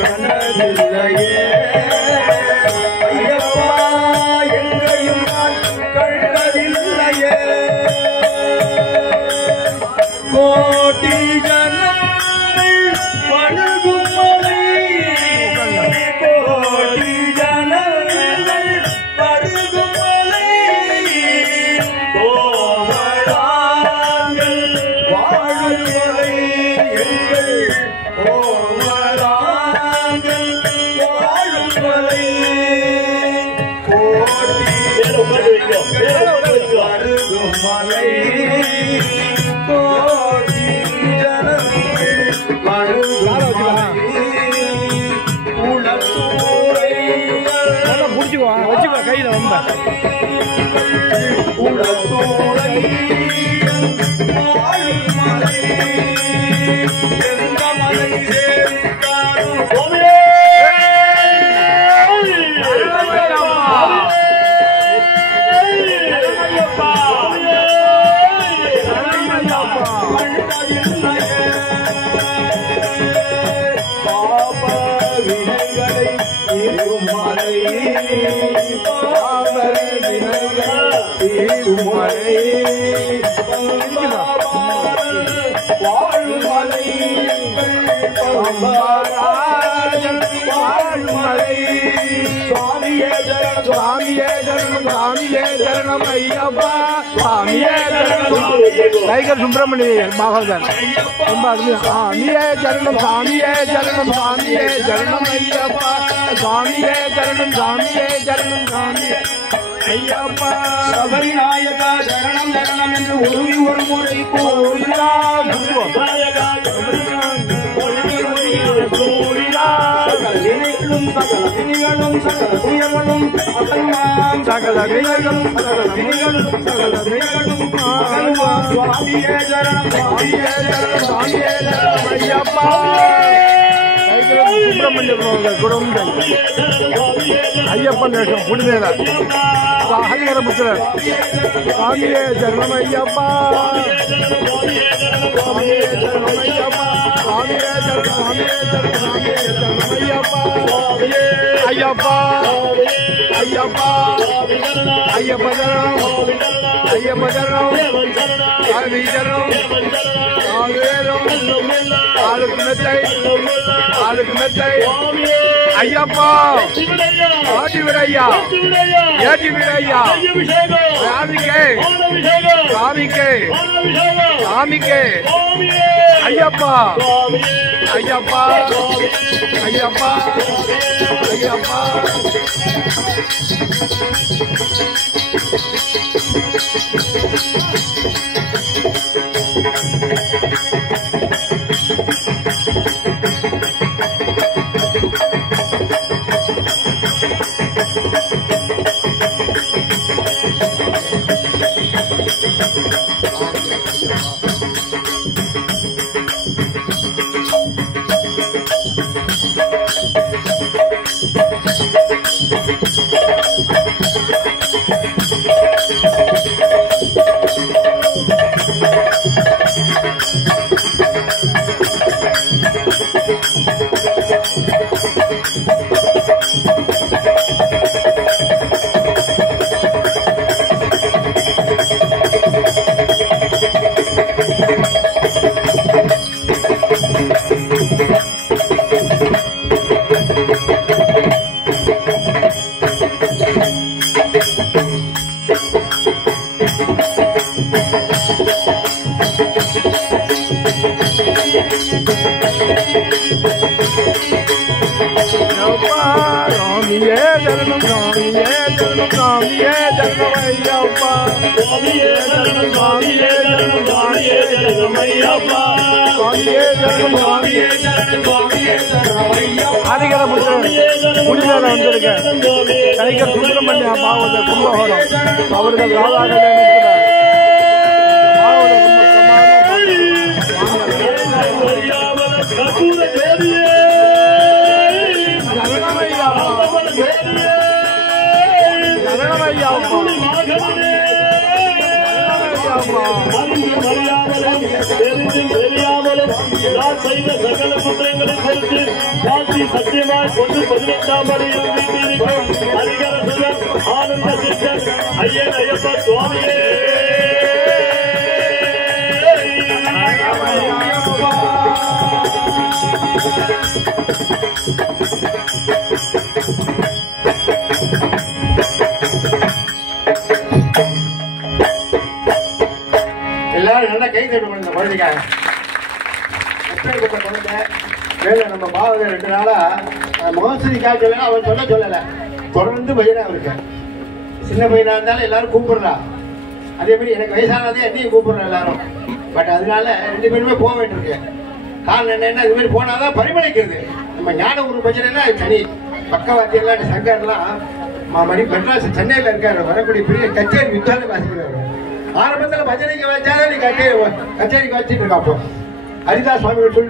கண்டதில்லையே ஐயப்பா எங்கேயும் நான் கண்டதில்லையே கோடி ஜனங்கள் வணங்கும் மலை கோடி ஜனங்கள் வணங்கும் மலை கோமராங்கள் வாழும் மலை எங்கள் கோமராங்கள் வாழும் மலை கோடி ஜனங்கள் வணங்கும் மலை கோடி ஜனங்கள் வணங்கும் உலகூரை முடிச்சுக்கோ வச்சுக்கோ கையில் ரொம்ப உலகூரை வாழும் மலை எந்த மலை சேர்ந்தாலும் பாப வினைகளை தீருமலை பாப வினைகளை தீருமலை வாழுமலை வாழுமலை சுவாமியே சரணம் சுவாமியே சரணம் சுவாமியே சரணம் ஐயப்பா சுவாமியே சரணம் டைகர் சுப்பிரமணியன் பாகவதன் ரொம்ப அருமையா சாமியே சரணம் சாமியே சரணம் சாமியே சரணம் ஐயப்பா சாமியே சரணம் சாமியே சரணம் சாமியே ஐயப்பா சபரி நாயகா சரணம் சரணம் என்று உருவி ஒரு முறை கூறினார் சகல வினைகளும் சகல துயர்களும் அகலுமாம் சகல வினைகளும் சகல வினைகளும் சகல வினைகளும் அகலுமாம் சுவாமியே சரணம் சுவாமியே சரணம் சாமியே சரணம் ஐயப்பா டைகர் சுப்பிரமணியன் குடும்பம் ஐயப்பன் வேஷம் புனிதர் ஹரிஹரபுத்திரர் சாமியே சரணம் ஐயப்பா சாமியே சரணம் ஐயப்பா சாமியே சரணம் சாமியே சரணம் சாமியே சரணம் ஐயப்பா ஐயப்பா ஐயப்பா ஐயப்ப சரணம் ஐயப்ப சரணம் சாமி சரணம் ஆவேரம் ஆளுக்கு மெத்தை ஐயப்பா ஆட்டி விடையா ஏற்றி விடையா சாமிக்கே சாமிக்கே சாமிக்கே ஐயப்பா ஐயப்பா ஐயப்பா ஐயப்பா முடிஞ்சல வந்திருக்க டைகர் சுப்பிரமணிய பாவத கும்பகோணம் அவர்கள் ராதாகவே தெரியாமலும் நான் செய்த சகல குற்றங்களை பொறுத்து சாட்சி சத்தியமாய் கொண்டு 18ஆம் அடியில் வீட்டிருக்கும் அதிகார சுயம் ஆனந்த சித்தன் ஐயன் ஐயப்பா சுவாமியே. எல்லாரும் நல்லா கை தட்டு பண்ணுங்க குழந்தைக்காக. எப்பேற்பட்ட குழந்தை மேல நம்ம பாவதை 2 நாளா மோசடிக்காக சொல்லல, அவன் சொல்லல தொடர்ந்து பையனா இருக்கு. சின்ன பையனா இருந்தாலும் எல்லாரும் கூப்பிடுறா. அதே மாதிரி எனக்கு வயசானதே என்னையும் கூப்பிடுறா எல்லாரும். பட் அதனால 2 பேருமே போக வேண்டியிருக்கு. காரணம் என்னன்னா இது மாதிரி போனாதான் பரிமளிக்கிறது. நம்ம ஞான ஒரு பஜனைனா அது தனி. பக்கவாத்தியெல்லாம் சங்கர்லாம் மணி மெட்ராஸ் சென்னையில இருக்காரு. வரக்கூடிய பெரிய கச்சேரி வித்தாலும் வாசிக்கிறாரு. ஆரம்பத்தில் பஜனைக்கு வச்சாதான் நீ கச்சேரிக்கு வச்சுட்டு இருக்கா. அப்போ ஹரிதாஸ் சுவாமிகள் சொல்லி